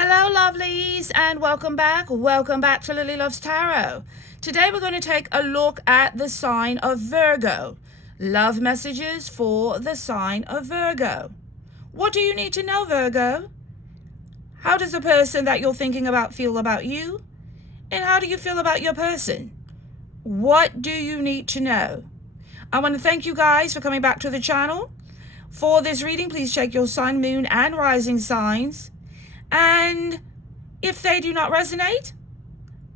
Hello lovelies, and welcome back to Lily Loves Tarot. Today we're going to take a look at the sign of Virgo. Love messages for the sign of Virgo. What do you need to know, Virgo? How does the person that you're thinking about feel about you? And how do you feel about your person? What do you need to know? I want to thank you guys for coming back to the channel. For this reading, please check your sun, moon, and rising signs. And if they do not resonate,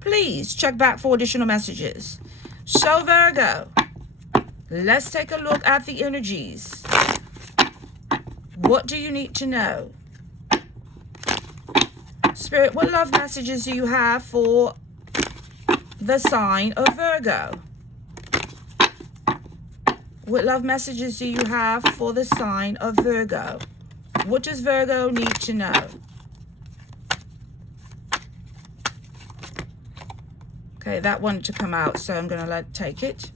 please check back for additional messages. So Virgo, let's take a look at the energies. What do you need to know? Spirit, what love messages do you have for the sign of Virgo? What love messages do you have for the sign of Virgo? What does Virgo need to know? Okay, that wanted to come out, so I'm going to take it.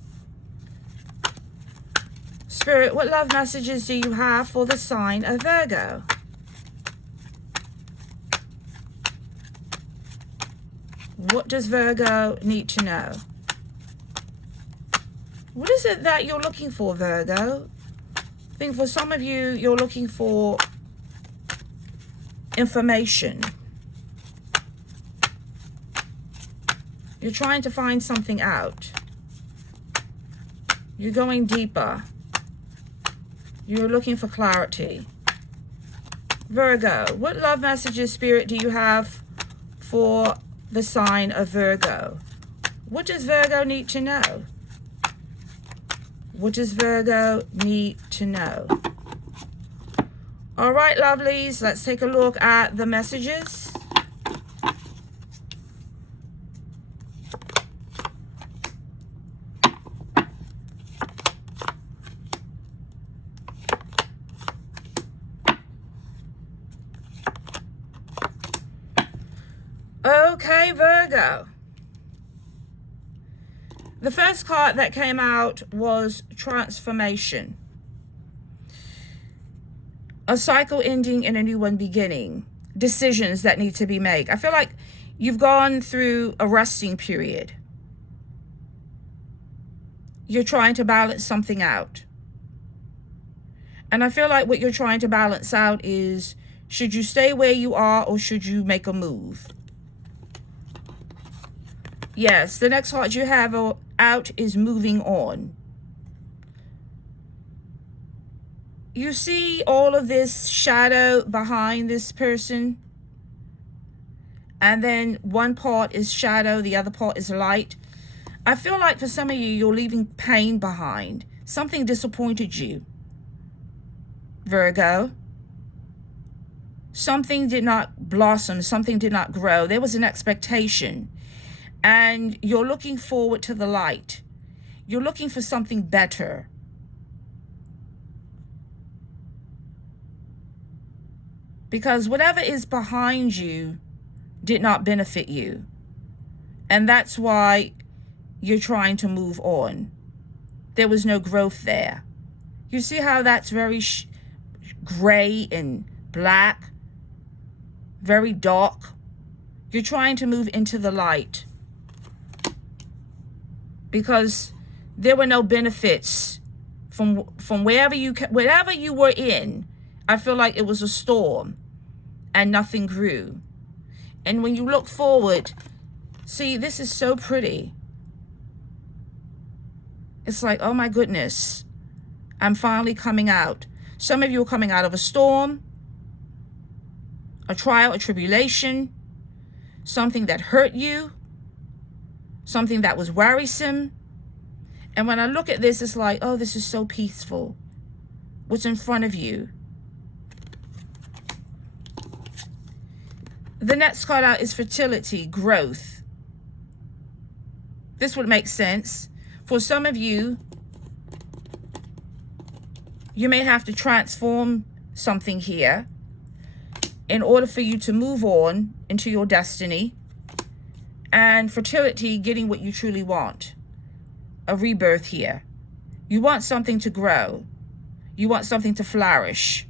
Spirit, what love messages do you have for the sign of Virgo? What does Virgo need to know? What is it that you're looking for, Virgo? I think for some of you, you're looking for information. You're trying to find something out. You're going deeper. You're looking for clarity. Virgo, what love messages, Spirit, do you have for the sign of Virgo? What does Virgo need to know? What does Virgo need to know? All right, lovelies, let's take a look at the messages. Okay, Virgo. The first card that came out was transformation. A cycle ending and a new one beginning. Decisions that need to be made. I feel like you've gone through a resting period. You're trying to balance something out. And I feel like what you're trying to balance out is, should you stay where you are or should you make a move? Yes, the next card you have out is moving on. You see all of this shadow behind this person? And then one part is shadow, the other part is light. I feel like for some of you, you're leaving pain behind. Something disappointed you, Virgo. Something did not blossom. Something did not grow. There was an expectation. And you're looking forward to the light. You're looking for something better. Because whatever is behind you did not benefit you. And that's why you're trying to move on. There was no growth there. You see how that's very gray and black? Very dark. You're trying to move into the light. Because there were no benefits from wherever you were in. I feel like it was a storm and nothing grew. And when you look forward, see, this is so pretty. It's like, oh my goodness, I'm finally coming out. Some of you are coming out of a storm, a trial, a tribulation, something that hurt you, something that was worrisome. And when I look at this, it's like, oh, this is so peaceful. What's in front of you? The next card out is fertility, growth. This would make sense. For some of you, you may have to transform something here in order for you to move on into your destiny. And fertility, getting what you truly want. A rebirth here. You want something to grow. You want something to flourish.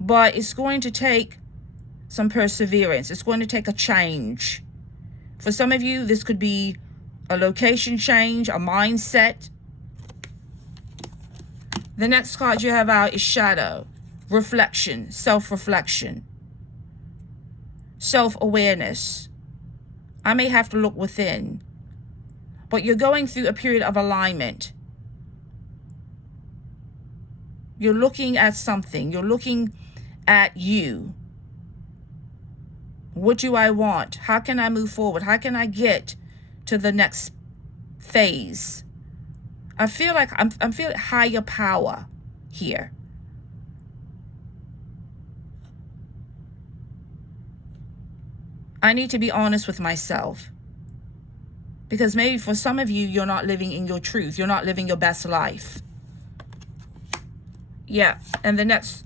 But it's going to take some perseverance. It's going to take a change. For some of you, this could be a location change, a mindset. The next card you have out is Shadow. Reflection, self-reflection, self-awareness. I may have to look within, but you're going through a period of alignment. You're looking at something. You're looking at you. What do I want? How can I move forward? How can I get to the next phase? I feel like I'm feeling higher power here. I need to be honest with myself. Because maybe for some of you, you're not living in your truth. You're not living your best life. Yeah, and the next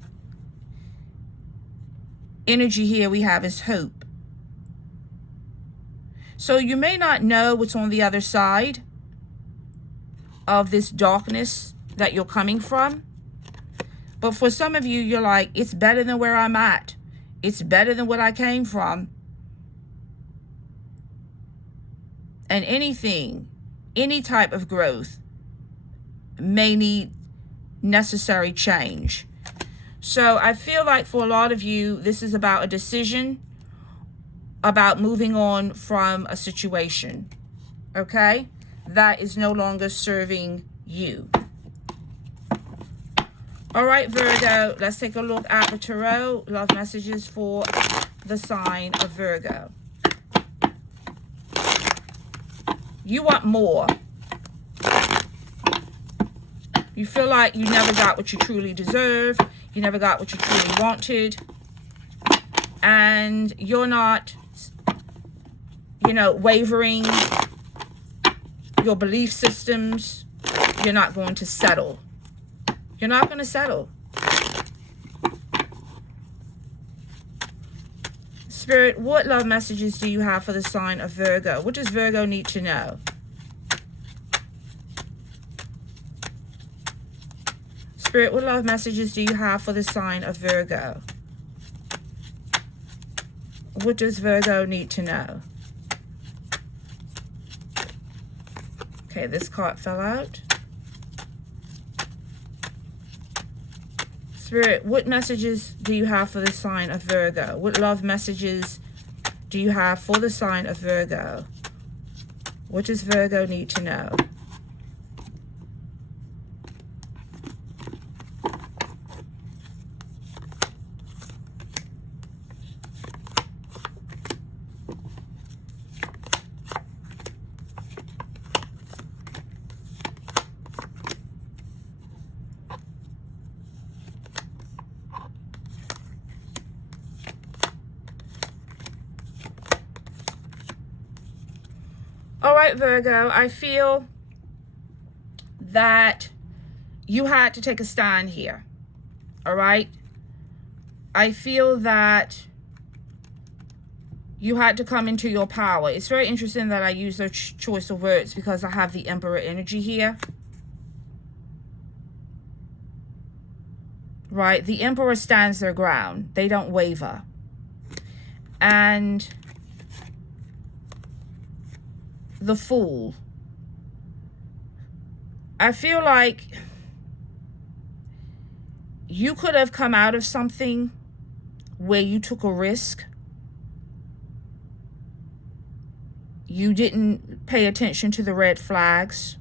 energy here we have is hope. So you may not know what's on the other side of this darkness that you're coming from. But for some of you, you're like, it's better than where I'm at. It's better than what I came from. And anything, any type of growth may need necessary change. So I feel like for a lot of you, this is about a decision, about moving on from a situation, okay, that is no longer serving you. All right, Virgo, let's take a look at the Tarot love messages for the sign of Virgo. You want more. You feel like you never got what you truly deserve. You never got what you truly wanted. And you're not, wavering your belief systems. You're not going to settle. You're not going to settle. Spirit, what love messages do you have for the sign of Virgo? What does Virgo need to know? Spirit, what love messages do you have for the sign of Virgo? What does Virgo need to know? Okay, this card fell out. Spirit, what messages do you have for the sign of Virgo? What love messages do you have for the sign of Virgo? What does Virgo need to know? All right, Virgo, I feel that you had to take a stand here. All right? I feel that you had to come into your power. It's very interesting that I use the choice of words because I have the Emperor energy here. Right? The Emperor stands their ground. They don't waver. And the Fool. I feel like you could have come out of something where you took a risk. You didn't pay attention to the red flags.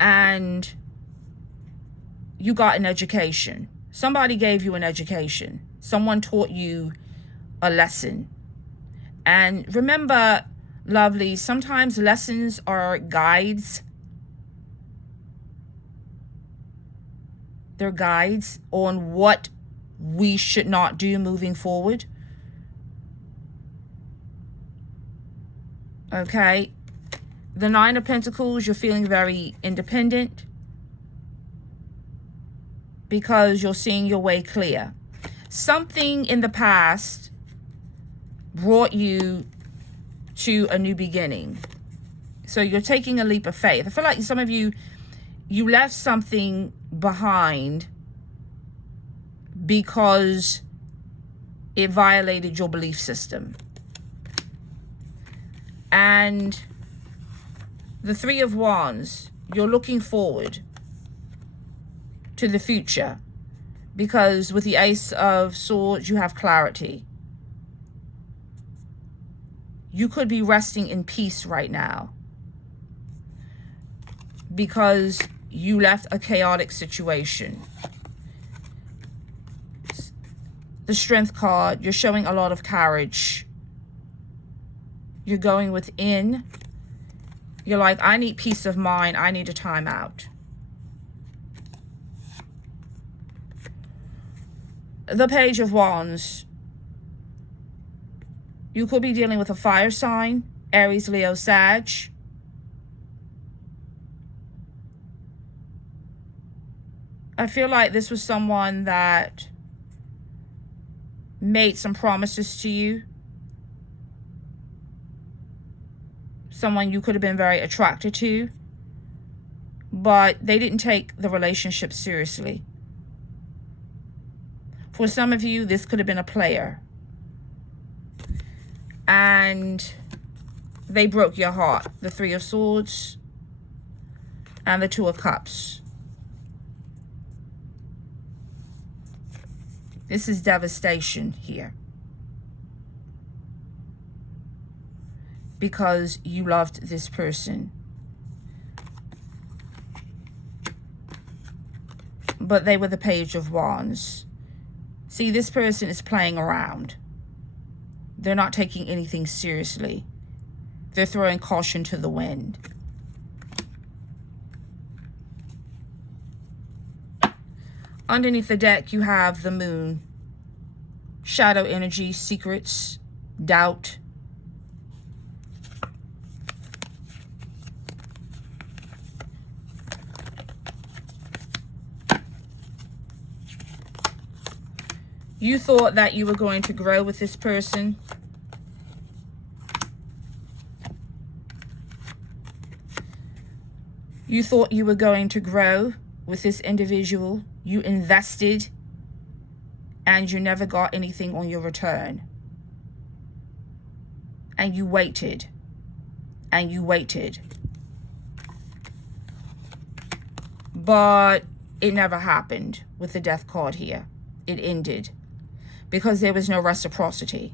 And you got an education. Somebody gave you an education. Someone taught you a lesson. And remember, lovely, sometimes lessons are guides. They're guides on what we should not do moving forward. Okay. The Nine of Pentacles, you're feeling very independent because you're seeing your way clear. Something in the past brought you to a new beginning. So you're taking a leap of faith. I feel like some of you left something behind because it violated your belief system. And the Three of Wands, you're looking forward to the future, because with the Ace of Swords, you have clarity. You could be resting in peace right now because you left a chaotic situation. The Strength card, you're showing a lot of courage. You're going within. You're like, I need peace of mind. I need a timeout. The Page of Wands. You could be dealing with a fire sign, Aries, Leo, Sag. I feel like this was someone that made some promises to you. Someone you could have been very attracted to, but they didn't take the relationship seriously. For some of you, this could have been a player. And they broke your heart. The Three of Swords and the Two of Cups. This is devastation here. Because you loved this person. But they were the Page of Wands. See, this person is playing around. They're not taking anything seriously. They're throwing caution to the wind. Underneath the deck, you have the Moon. Shadow energy, secrets, doubt. You thought that you were going to grow with this person. You thought you were going to grow with this individual. You invested and you never got anything on your return. And you waited. And you waited. But it never happened with the Death card here. It ended. Because there was no reciprocity.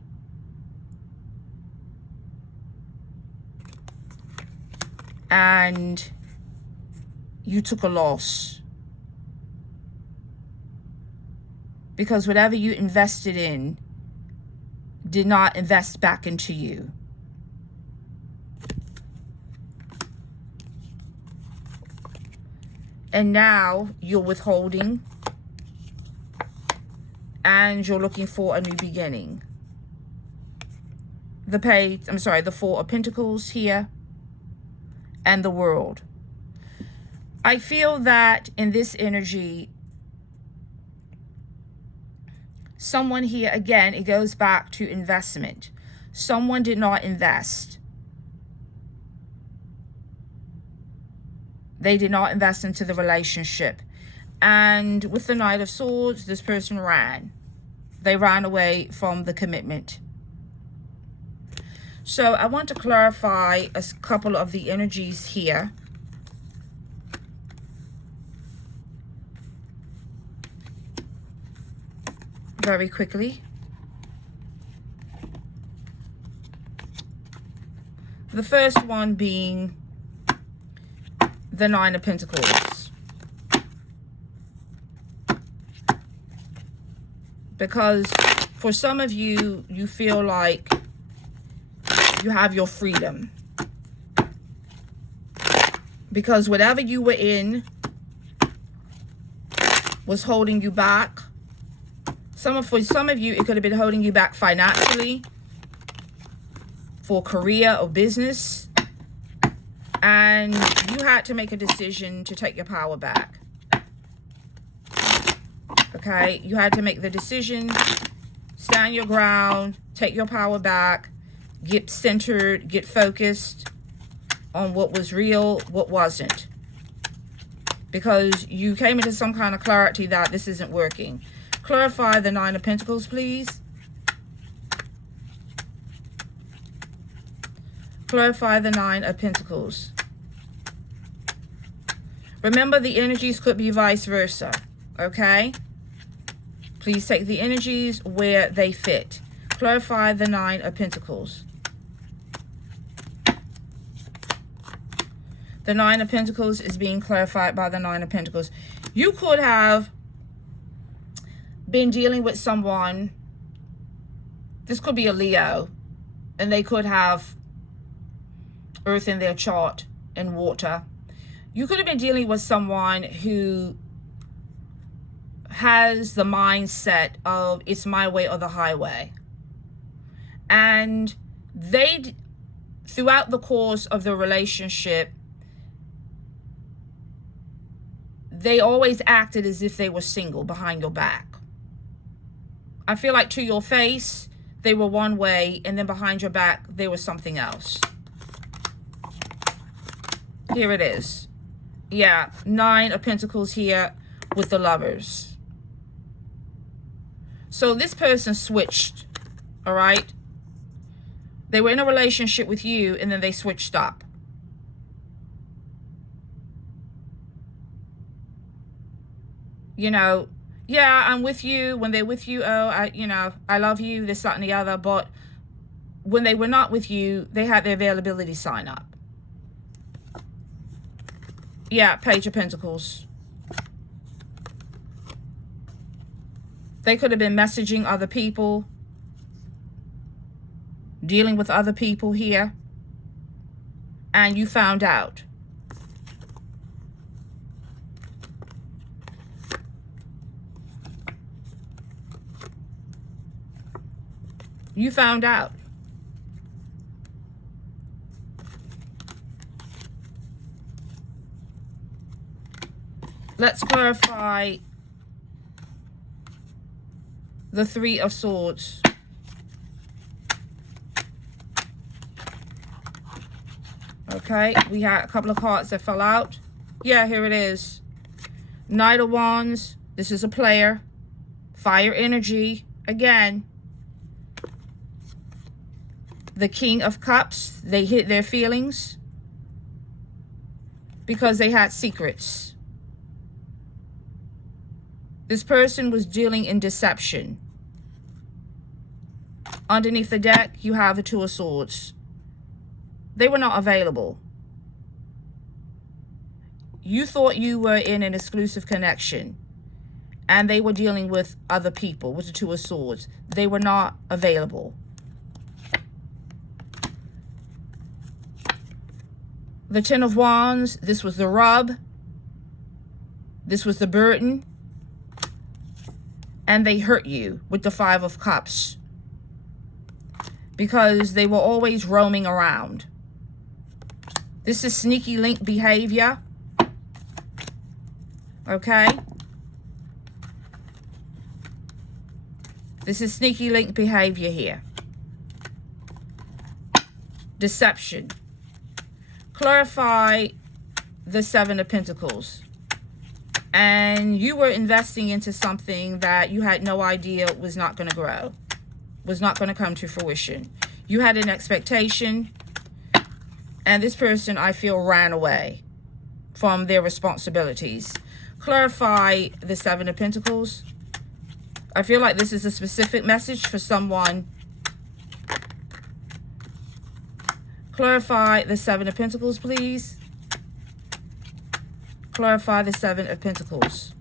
And you took a loss. Because whatever you invested in did not invest back into you. And now you're withholding. And you're looking for a new beginning. The Four of Pentacles here. And the World. I feel that in this energy, someone here, again, it goes back to investment. Someone did not invest. They did not invest into the relationship. And with the Knight of Swords, this person ran. They ran away from the commitment. So I want to clarify a couple of the energies here. Very quickly. The first one being the Nine of Pentacles. Because for some of you, you feel like you have your freedom. Because whatever you were in was holding you back. For some of you, it could have been holding you back financially, for career or business. And you had to make a decision to take your power back. Okay, you had to make the decision, stand your ground, take your power back, get centered, get focused on what was real, what wasn't. Because you came into some kind of clarity that this isn't working. Clarify the Nine of Pentacles, please. Clarify the Nine of Pentacles. Remember, the energies could be vice versa, okay? Please take the energies where they fit. Clarify the Nine of Pentacles. The Nine of Pentacles is being clarified by the Nine of Pentacles. You could have been dealing with someone. This could be a Leo, and they could have earth in their chart and water. You could have been dealing with someone who has the mindset of it's my way or the highway. And they, throughout the course of the relationship, they always acted as if they were single behind your back. I feel like to your face, they were one way, and then behind your back, they were something else. Here it is. Yeah, Nine of Pentacles here with the Lovers. So this person switched, all right? They were in a relationship with you, and then they switched up. You know, yeah, I'm with you. When they're with you, oh, I love you, this, that, and the other. But when they were not with you, they had their availability sign up. Yeah, Page of Pentacles. They could have been messaging other people, dealing with other people here, and you found out. You found out. Let's clarify the Three of Swords. Okay, we had a couple of cards that fell out. Yeah, here it is. Knight of Wands. This is a player. Fire energy. Again. The King of Cups. They hid their feelings because they had secrets. This person was dealing in deception. Underneath the deck, you have the Two of Swords. They were not available. You thought you were in an exclusive connection, and they were dealing with other people with the Two of Swords. They were not available. The Ten of Wands, this was the rub. This was the burden. And they hurt you with the Five of Cups because they were always roaming around. This is sneaky link behavior. Okay? This is sneaky link behavior here. Deception. Clarify the Seven of Pentacles. And you were investing into something that you had no idea was not going to grow, was not going to come to fruition. You had an expectation, and this person, I feel, ran away from their responsibilities. Clarify the Seven of Pentacles. I feel like this is a specific message for someone. Clarify the Seven of Pentacles, please. Clarify the Seven of Pentacles.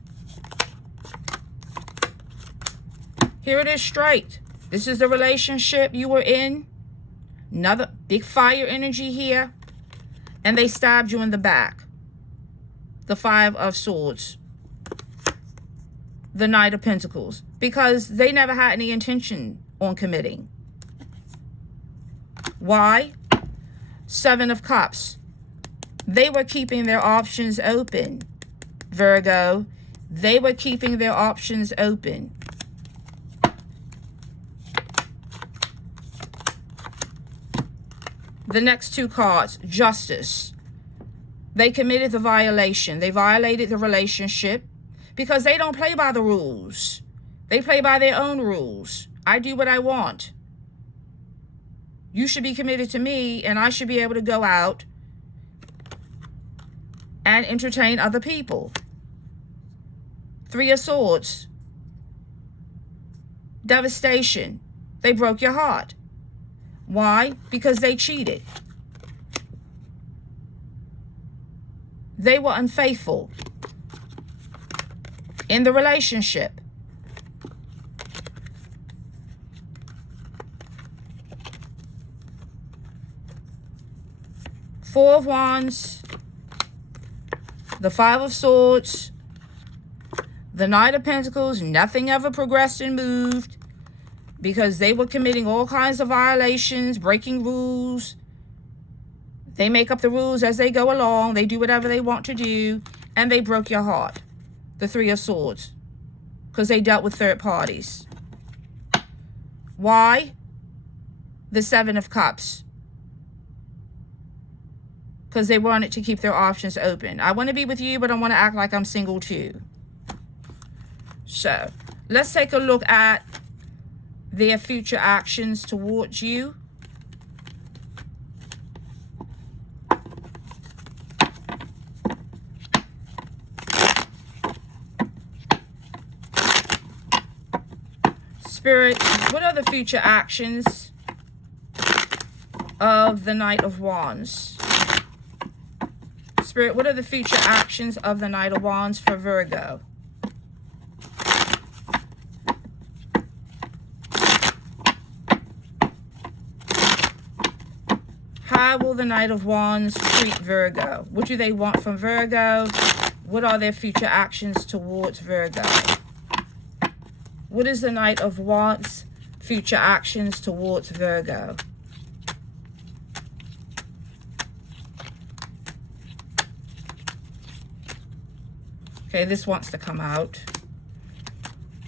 Here it is straight. This is the relationship you were in. Another big fire energy here. And they stabbed you in the back. The Five of Swords. The Knight of Pentacles. Because they never had any intention on committing. Why? Seven of Cups. They were keeping their options open, Virgo. They were keeping their options open. The next two cards, Justice. They committed the violation. They violated the relationship because they don't play by the rules. They play by their own rules. I do what I want. You should be committed to me, and I should be able to go out and entertain other people. Three of Swords. Devastation. They broke your heart. Why? Because they cheated. They were unfaithful in the relationship. Four of Wands, the Five of Swords, the Knight of Pentacles. Nothing ever progressed and moved because they were committing all kinds of violations, breaking rules. They make up the rules as they go along. They do whatever they want to do, and they broke your heart. The Three of Swords, because they dealt with third parties. Why? The Seven of Cups, because they wanted to keep their options open. I want to be with you, but I want to act like I'm single too. So let's take a look at their future actions towards you. Spirit, what are the future actions of the Knight of Wands? Spirit, what are the future actions of the Knight of Wands for Virgo? How will the Knight of Wands treat Virgo? What do they want from Virgo? What are their future actions towards Virgo? What is the Knight of Wands' future actions towards Virgo? Okay, this wants to come out.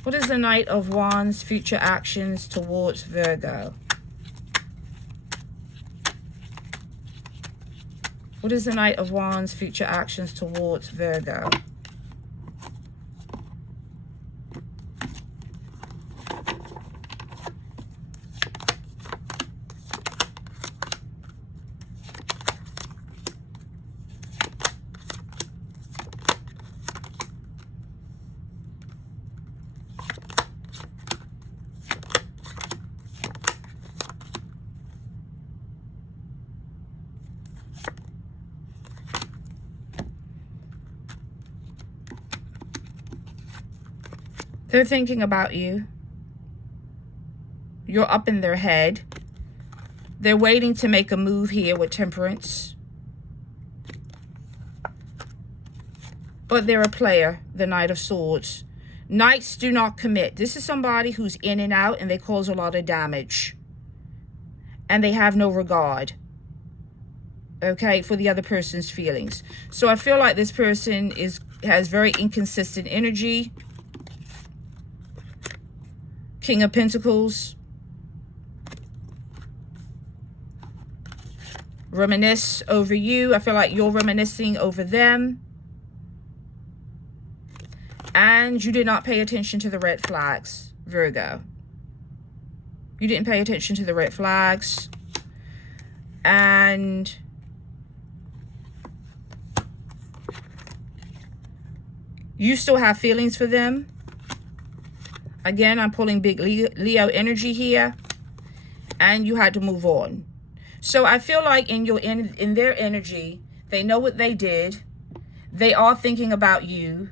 What is the Knight of Wands' future actions towards Virgo? What is the Knight of Wands' future actions towards Virgo? They're thinking about you. You're up in their head. They're waiting to make a move here with Temperance. But they're a player, the Knight of Swords. Knights do not commit. This is somebody who's in and out, and they cause a lot of damage. And they have no regard, okay, for the other person's feelings. So I feel like this person has very inconsistent energy. King of Pentacles. Reminisce over you. I feel like you're reminiscing over them. And you did not pay attention to the red flags, Virgo. You didn't pay attention to the red flags. And you still have feelings for them. Again, I'm pulling big Leo energy here. And you had to move on. So I feel like in their energy, they know what they did. They are thinking about you.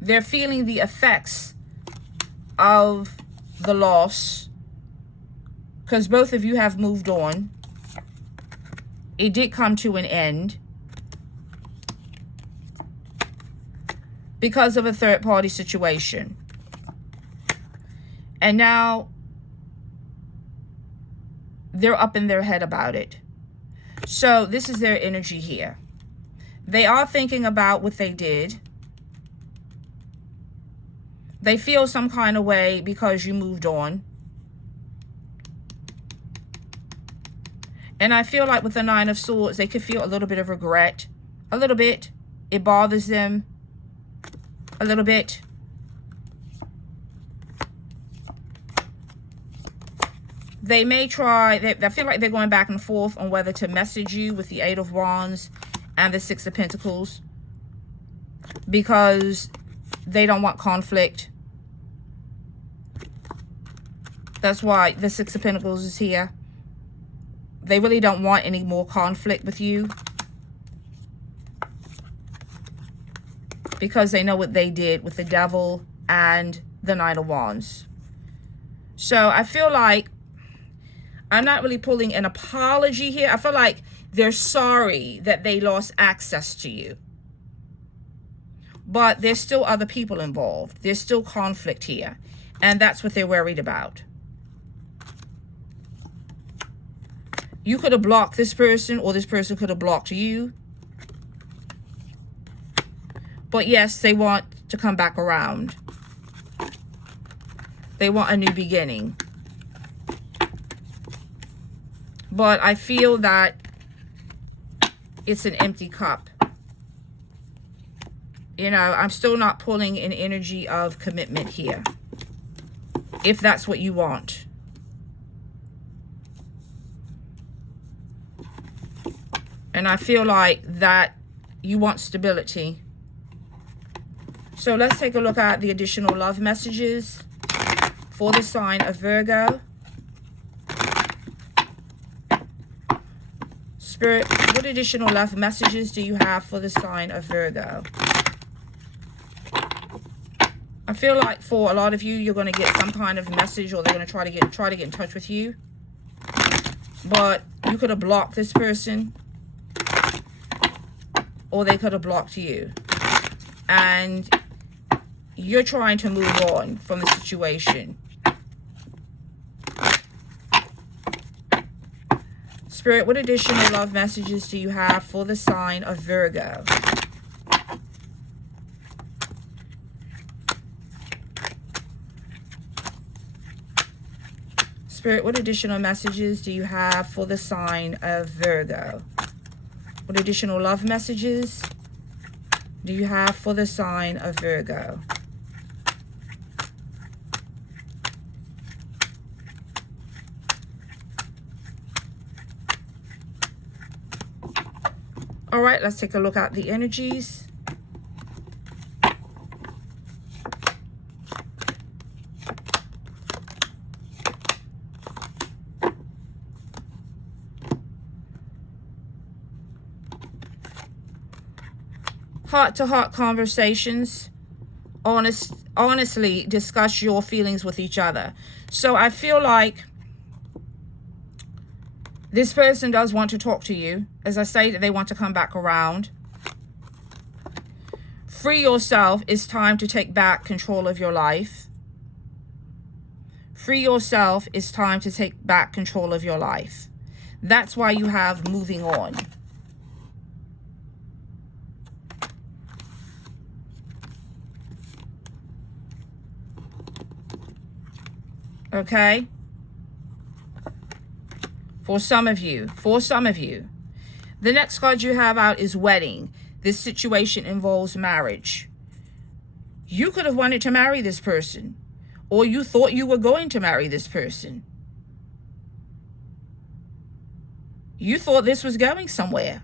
They're feeling the effects of the loss. Because both of you have moved on. It did come to an end. Because of a third-party situation. And now they're up in their head about it. So this is their energy here. They are thinking about what they did. They feel some kind of way because you moved on. And I feel like with the Nine of Swords, they could feel a little bit of regret. A little bit. It bothers them. a little bit. They may try, I feel like they're going back and forth on whether to message you with the Eight of Wands and the Six of Pentacles, because they don't want conflict. That's why the Six of Pentacles is here. They really don't want any more conflict with you, because they know what they did with the Devil and the Nine of Wands. So I feel like I'm not really pulling an apology here. I feel like they're sorry that they lost access to you. But there's still other people involved. There's still conflict here. And that's what they're worried about. You could have blocked this person, or this person could have blocked you. But yes, they want to come back around. They want a new beginning. But I feel that it's an empty cup. You know, I'm still not pulling an energy of commitment here, if that's what you want. And I feel like that you want stability. So let's take a look at the additional love messages for the sign of Virgo. Spirit, what additional love messages do you have for the sign of Virgo? I feel like for a lot of you, you're going to get some kind of message, or they're going to try to get in touch with you. But you could have blocked this person, or they could have blocked you. And you're trying to move on from the situation. Spirit, what additional love messages do you have for the sign of Virgo? Spirit, what additional messages do you have for the sign of Virgo? What additional love messages do you have for the sign of Virgo? All right, let's take a look at the energies. Heart-to-heart conversations. Honestly, discuss your feelings with each other. So I feel like this person does want to talk to you. As I say, that they want to come back around. Free yourself. It's time to take back control of your life. Free yourself. It's time to take back control of your life. That's why you have moving on. Okay? For some of you. The next card you have out is wedding. This situation involves marriage. You could have wanted to marry this person, or you thought you were going to marry this person. You thought this was going somewhere.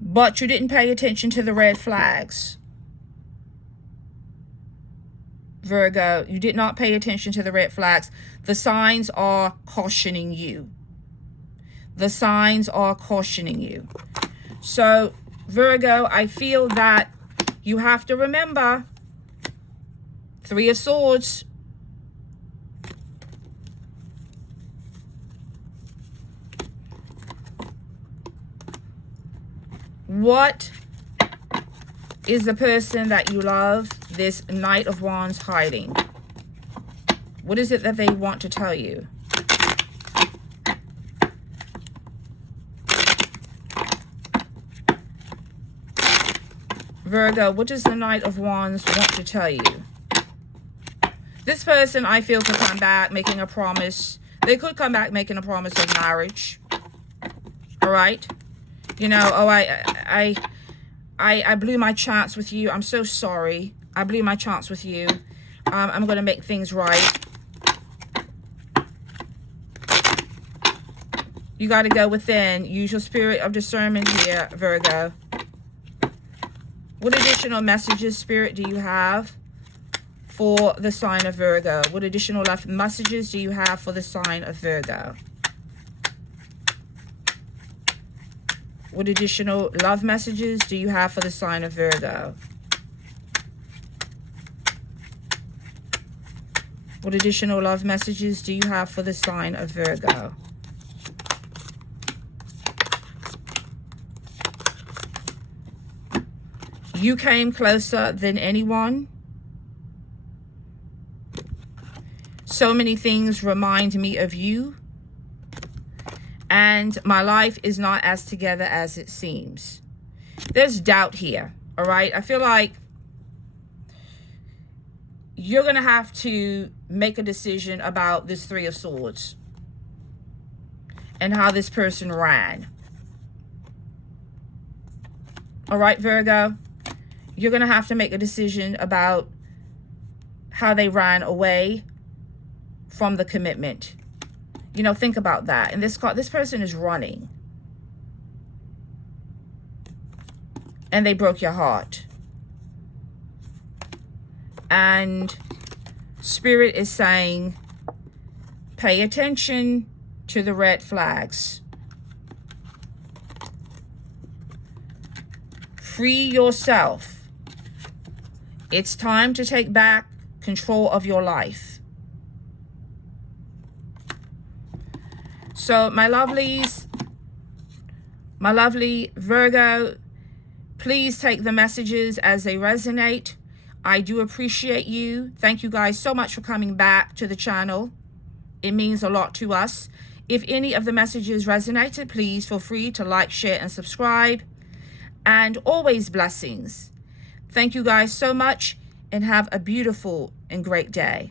But you didn't pay attention to the red flags. Virgo, you did not pay attention to the red flags. The signs are cautioning you. The signs are cautioning you. So, Virgo, I feel that you have to remember Three of Swords. What is the person that you love, this Knight of Wands, hiding? What is it that they want to tell you? Virgo, what does the Knight of Wands want to tell you? This person, I feel, could come back making a promise. They could come back making a promise of marriage. All right. You know, oh, I blew my chance with you. I'm so sorry. I blew my chance with you. I'm going to make things right. You got to go within. Use your spirit of discernment here, Virgo. What additional messages, Spirit, do you have for the sign of Virgo? What additional love messages do you have for the sign of Virgo? What additional love messages do you have for the sign of Virgo? What additional love messages do you have for the sign of Virgo? You came closer than anyone. So many things remind me of you. And my life is not as together as it seems. There's doubt here, all right? I feel like you're going to have to make a decision about this Three of Swords and how this person ran. All right, Virgo? You're going to have to make a decision about how they ran away from the commitment. You know, think about that. And this person is running. And they broke your heart. And Spirit is saying, pay attention to the red flags. Free yourself. It's time to take back control of your life. So, my lovelies, my lovely Virgo, please take the messages as they resonate. I do appreciate you. Thank you guys so much for coming back to the channel. It means a lot to us. If any of the messages resonated, please feel free to like, share, and subscribe. And always blessings. Thank you guys so much and have a beautiful and great day.